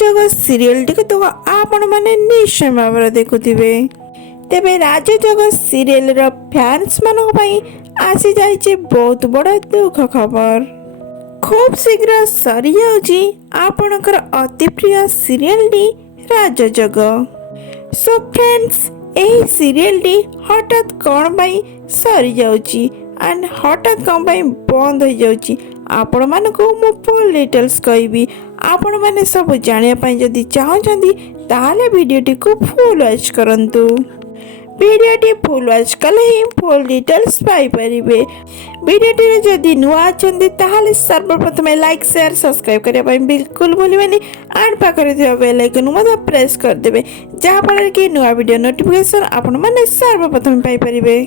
राजयोग serial T तो आपण मैंने निश्चय भाव देखुवे। तेबे राजयोग सीरियल रो फैंस मानक पई आसी जाइए बहुत बड़ा दुख खबर। खूब शीघ्र सरी जाउची आपणकर अति प्रिय सीरियल टी राजयोग। सो फ्रेंड्स एही सीरियल टी हठात कौन पई सरी जाउची एंड हठात कौन पई बंद हो जाउची आपण मानकु मु फुल डिटेल्स कहबी। आपण माने सब जानिया पई जदी चाहछंती ताले वीडियोटी को फुल वॉच करंतु। वीडियोटी फुल वॉच कले ही फुल डिटेल्स पाई परिबे। वीडियोटी रे जदी नुआ अछंती ताले सर्वप्रथम लाइक शेयर सब्सक्राइब करिया पई बिल्कुल भूलिबेनी एंड पाखरे थिबा बेल आइकन मते प्रेस कर देबे जहा फल कि नुआ वीडियो नोटिफिकेशन आपण माने सर्वप्रथम पाई परिबे।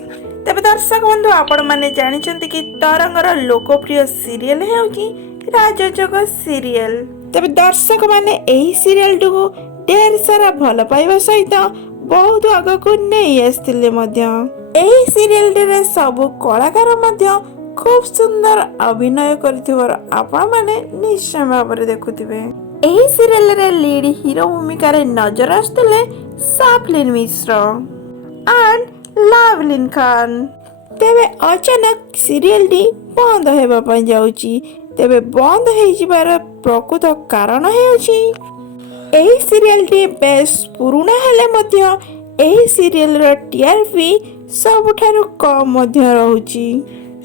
तबे दर्शक बंधु आपण माने जानिछंती कि तरंगर लोकप्रिय सीरियल हेउची राजयोग सीरियल। तबे दर्शक माने एही सीरियल को ढेर सारा भल पाइबा सहित बहुत आग को नहीं आसथिले मध्य। एही सीरियल रे सब कलाकार मध्य खूब सुंदर अभिनय करथिवर आपण माने निश्चय भाବରେ देखुथिबे। एही सीरियल रे लीड हीरो भूमिका रे नजर आसथिले साफलिन मिश्र एंड लावलिन खान। तेबे अचानक सीरियल टी बंद हेबा पई जाउची। तेबे बंद हेई जिबार प्रकृत कारण हेउची एही सीरियल टी बेस पुराना हेले मध्य एही सीरियल रो टीआरपी सबठारु कम मध्य रहउची।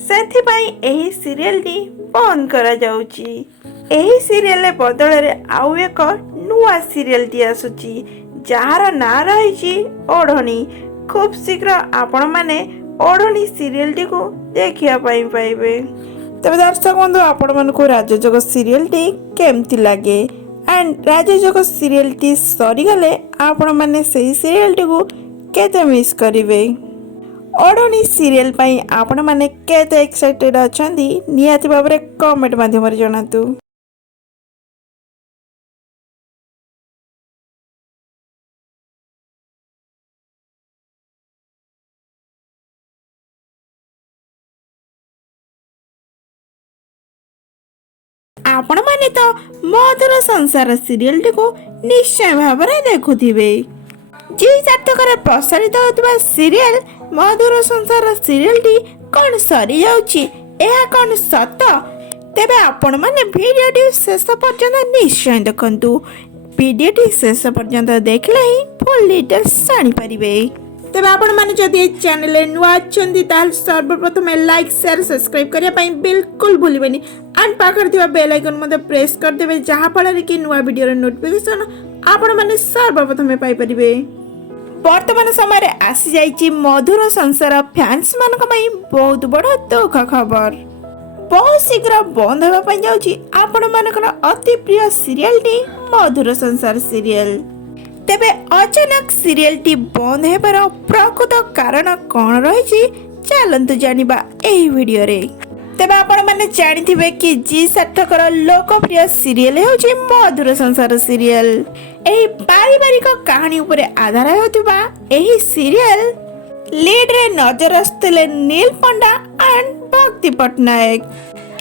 सेथि पई एही सीरियल टी बंद करा जाउची। एही सीरियल बदल रे आउ एक नुआ सीरियल टी आसुची जहार ना रहिची ओढ़णी। खूब शीघ्र आपण माने ओढ़णी सीरियल टी को देखिया पाई पाइबे। तबे दर्शक बंधु आपण मानकु राजयोग सीरियल टी केमती लागे एंड राजयोग सीरियल टी सरी गले आपण माने सेही सीरियल टी को केते मिस करिवे। ओढ़णी सीरियल पई आपण माने केते एक्साइटेड अछंदी नियाति बाबरे कमेंट माध्यम रे जणातु। आपण माने तो मधुर संसार सीरियल टी को निश्चय भाବରେ देखुथिबे। जी सार्थकर प्रसारित होतबा सीरियल मधुर संसार सीरियल टी कोन सरी जाउची एहा कोन सत। तेबे आपण माने वीडियो टी शेष पर्यंत निश्चय देखंतु। वीडियो टी शेष पर्यंत देखले ही फुल डिटेल्स जानि परिबे। तेबे आपण माने जदि चैनल नुआ अछंती ताल सर्वप्रथम लाइक शेयर सब्सक्राइब करिया पई बिल्कुल भूलिबेनी एंड पाखर थिबा बेल आइकन मते प्रेस कर देबे जहा फल कि नुआ वीडियो रे नोटिफिकेशन आपण माने सर्वप्रथम पाई परिबे। वर्तमान समय रे आसी जाइची मधुर संसार फैंस मानक पई बहुत बड़ दुख खबर। बहुत शीघ्र बंद होबा पई जाउची आपण मानकर अति प्रिय सीरियल टी मधुर संसार सीरियल। तेबे अचानक सीरियल टी बंद हेबार प्रकृत कारण कौन रही चलतु जानिबा एही वीडियो रे। तेबे आपण माने जानिथिबे कि जी सार्थकर लोकप्रिय सीरियल हेउची मधुर संसार सीरियल। एही पारिवारिक कहानी उपरे आधार होतिबा एही सीरियल लीड रे नजर आस्तले नील पंडा एंड भक्ति पटनायक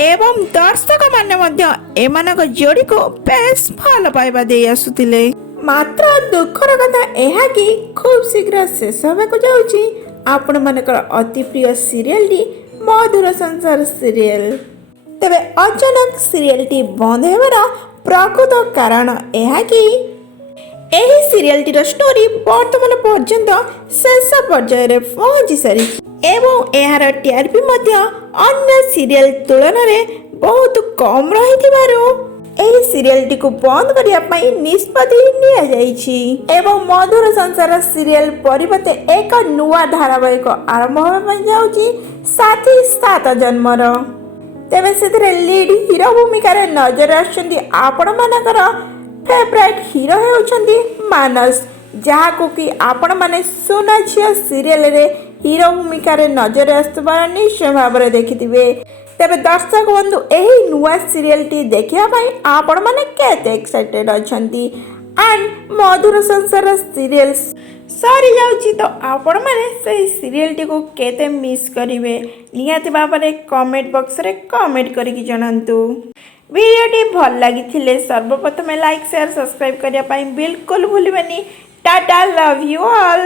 एवं दर्शक माने मध्य एमानक जोड़ी को बेस भल पाइबा दे आसुतिले। मात्र दुखर कथा एहा कि खूब शीघ्र शेष होबाकु जाउची आपण मानकर अति प्रिय सीरियल टी मधुर संसार सीरियल। तेबे अचानक सीरियल टी बंद हेबार प्रकृत कारण एहा कि एही सीरियल टी स्टोरी वर्तमान पर्यंत शेष पर्याय रे पहुंची सारी एवं एहार टीआरपी मध्य अन्य सीरियल तुलन रे बहुत कम रहिथिबारु एही सीरियल टी को बंद करिया पई निष्पत्ति निया जाइछि एवं मधुर संसार सीरियल परिवर्ते एक नुआ धारावाहिक आरंभ होबा पई जाउछि साथी सात जन्मर। तेबे सेथरे लीड हीरो भूमिका रे नजर आछंती आपण मानकर फेवरेट हीरो हेउछंती मानस जहा को कि आपण माने सोना झिया सीरियल रे हीरो भूमिका रे नजर आस्तबार निश्चय भाବରେ देखिथिबे। तेबे दर्शक बंधु एही नुआ सीरियल टी देखिया पई आपण माने केते एक्साइटेड अछंती एंड मधुर संसार सीरियल सरी जाउची तो आपण माने सही सीरियल टी को केते मिस करिवे निहाती भाବରେ कमेंट बॉक्स रे कमेंट करिकि जणांतु। भिडियोटी भल लगी सर्वप्रथम लाइक शेयर सब्सक्राइब करने बिल्कुल भूलि टाटा लव यू ऑल।